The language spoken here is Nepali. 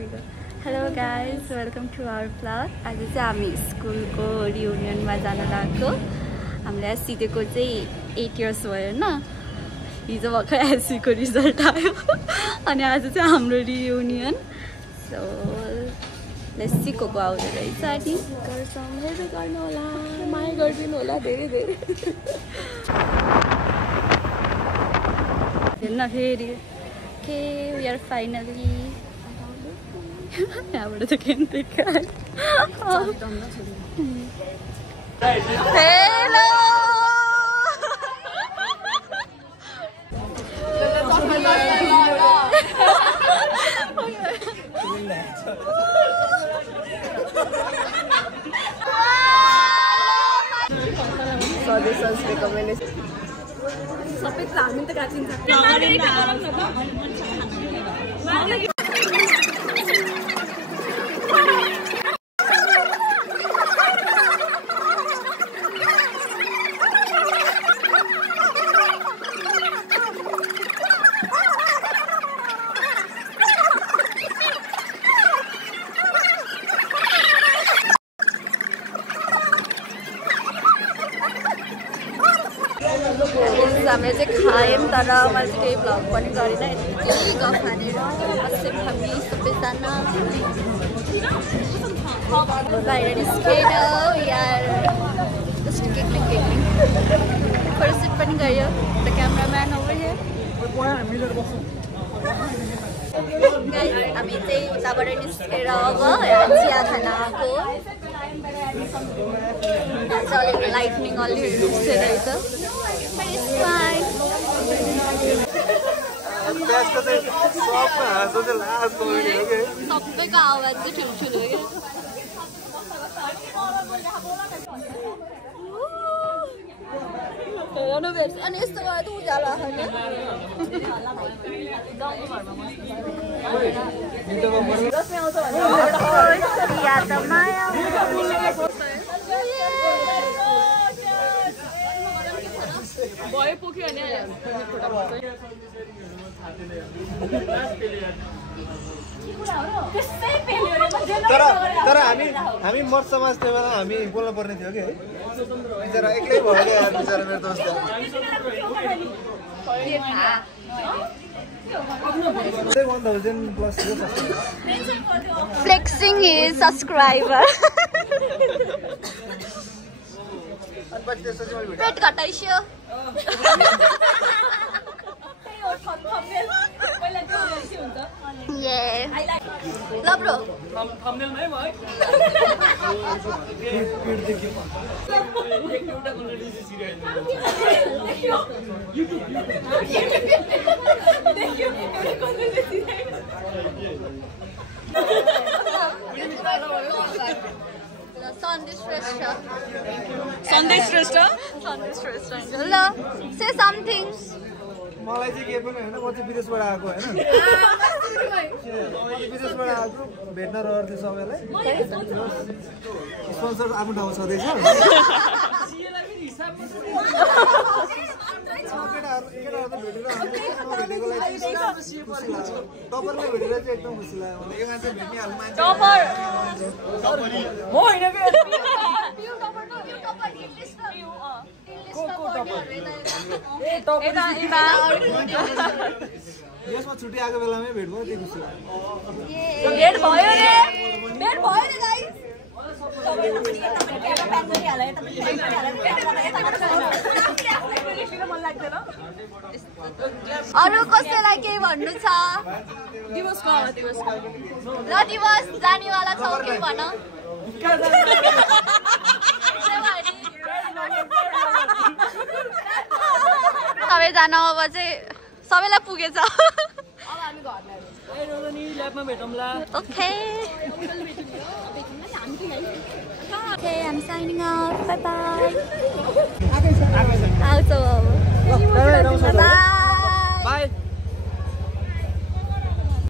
Hello guys, welcome to our vlog. आज चाहिँ हामी स्कुलको रियुनियनमा जान लागेको। हामीले एससीको चाहिँ 8 इयर्स भयो हैन। हिजो भर्खर एससीको रिजल्ट आयो अनि आज चाहिँ हाम्रो रियुनियन। सो लेट्स सी को आउँदै रहेछ अनि गर्छौं। हेर्नु गर्नु होला, माया गर्दिनु होला धेरै धेरै। हेर्न फेरि के we are finally यहाँबाट चाहिँ केही देखायो। हेलो सधैँ संस्कृतको मैले सबै हामी त काटिन्छ। हामीले चाहिँ खायौँ तर मैले चाहिँ केही भ्लग पनि गरिनँ। यति गफ हानेर बस्यौँ हामी सबैजना। बाहिर निस्केर यार जस्ट केक्लिङ फोटोसुट पनि गयो। The cameraman over here. Guys हामी चाहिँ उताबाट निस्केर अब चिया खान आएको। लाइटनिङ अलि रहेछ। सबैको आवाज चाहिँ ठुल्ठुलो क्या। अनि यस्तो भयो त उज्यालो भयो पोख्यो भने तर हामी मर्द समाज त्यो बेला हामी बोल्नु पर्ने थियो कि बिचरा एक्लै भयो क्या यार बिचरा मेरो दोस्त। Flexing his subscriber. पेट घटाइस्यो। ल bro Sunday restaurant. Hello, say something. मलाई चाहिँ के पनि हैन, म चाहिँ विदेशबाट आएको हैन। विदेशबाट आएको भेट्न रहर थियो सबैलाई। स्पोन्सर आफ्नो ठाउँमा छँदैछ। टपरलाई भेटेर चाहिँ एकदम खुसी लाग्यो। यो मान्छे भेट्ने हाल मान्छे यसमा छुट्टी आएको बेलामै भेट भयो, त्यही खुसी लाग्यो। भेट भयो रे गाइस। अरु कसैलाई केही भन्नु छ? दिवसको ल दिवस जानेवाला छौ के भन? सबैजना अब चाहिँ सबैलाई पुगेछ। Okay, I'm signing off. Bye bye. Bye.